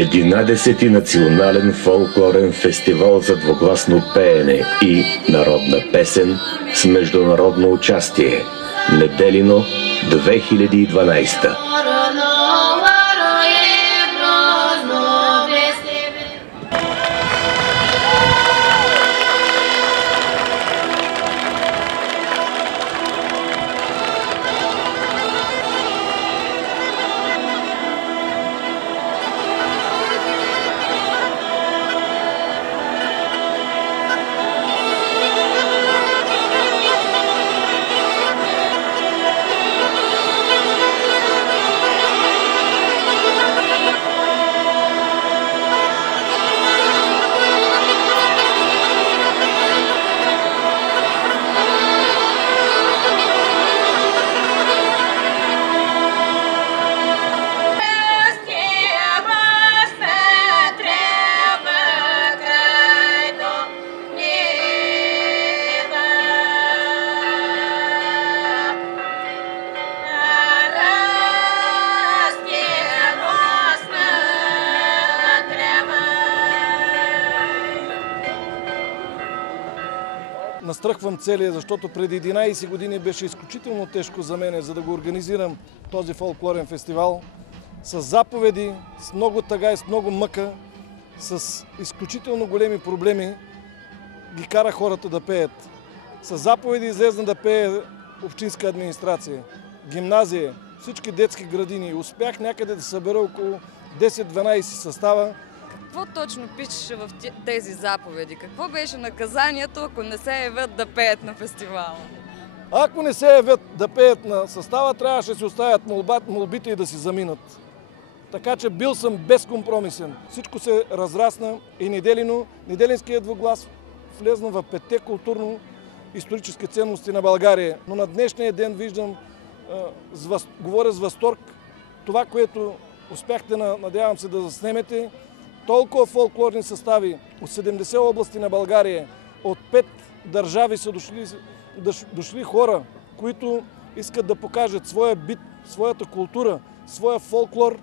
11-ти национален фолклорен фестивал за двугласно пеене и народна песен с международно участие. Неделино 2012. Настръхвам целия, защото преди 11 години беше изключително тежко за мен, за да го организирам този фолклорен фестивал. С заповеди, с много тъга и с много мъка, с изключително големи проблеми ги кара хората да пеят. С заповеди излезна да пее общинска администрация, гимназия, всички детски градини. Успях някъде да събера около 10-12 състава. Какво точно пишеше в тези заповеди? Какво беше наказанието, ако не се явят да пеят на фестивала? Ако не се явят да пеят на състава, трябваше да си оставят молбите и да си заминат. Така че бил съм безкомпромисен. Всичко се разрасна и неделинският двуглас влезна в 5-те културно-исторически ценности на България. Но на днешния ден виждам, говоря с възторг, това, което успяхте, надявам се, да заснемете. Толкова фолклорни състави от 70 области на България, от 5 държави са дошли хора, които искат да покажат своя бит, своята култура, своя фолклор.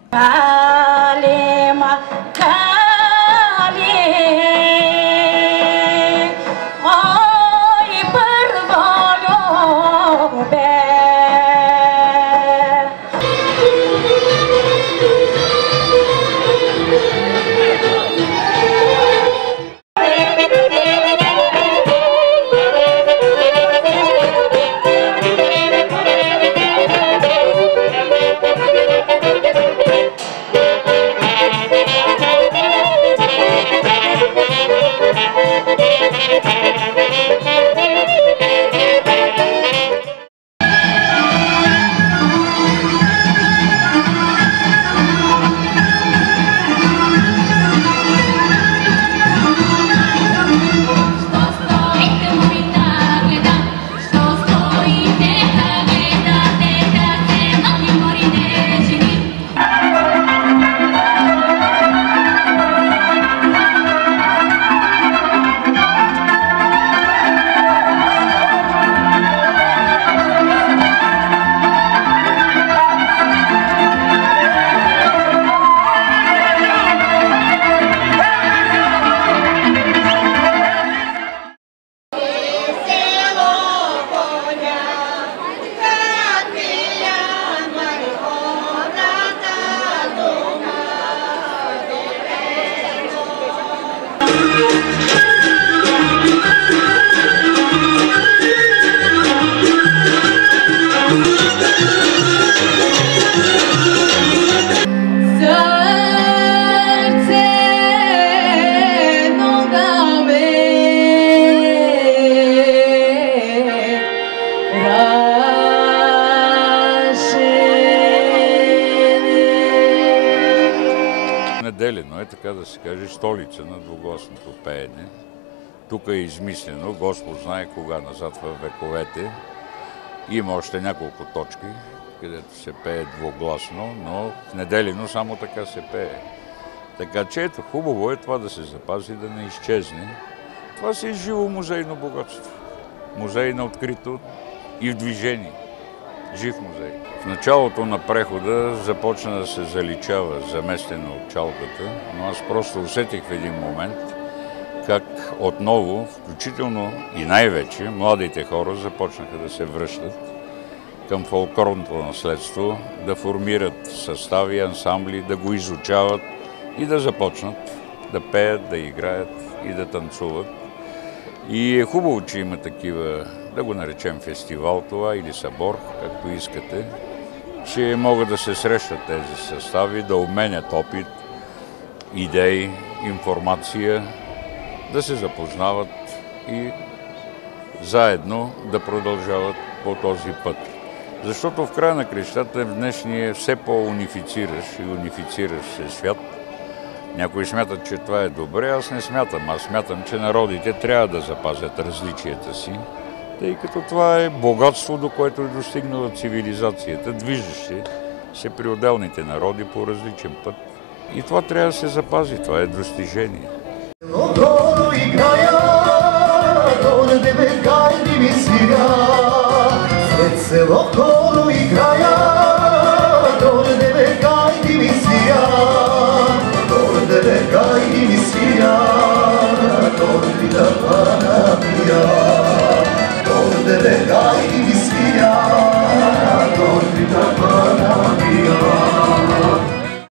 Неделино е, така да се каже, столица на двугласното пеене. Тук е измислено, Господ знае кога, назад в вековете. Има още няколко точки, където се пее двугласно, но в Неделино само така се пее. Така че ето, хубаво е това да се запази, да не изчезне. Това си е живо музейно богатство. Музей на открито и в движение. Жив музей. В началото на прехода започна да се заличава, заместено от чалката, но аз просто усетих в един момент как отново, включително и най-вече, младите хора започнаха да се връщат към фолклорното наследство, да формират състави, ансамбли, да го изучават и да започнат да пеят, да играят и да танцуват. И е хубаво, че има такива, да го наречем фестивал това или събор, както искате, че могат да се срещат тези състави, да обменят опит, идеи, информация, да се запознават и заедно да продължават по този път. Защото в края на крещата в днешния все по-унифициращ и унифициращ се свят. Някои смятат, че това е добре, аз не смятам. Аз смятам, че народите трябва да запазят различията си, тъй като това е богатство, до което е достигнала цивилизацията, движещи се при отделните народи по различен път. И това трябва да се запази, това е достижение. Село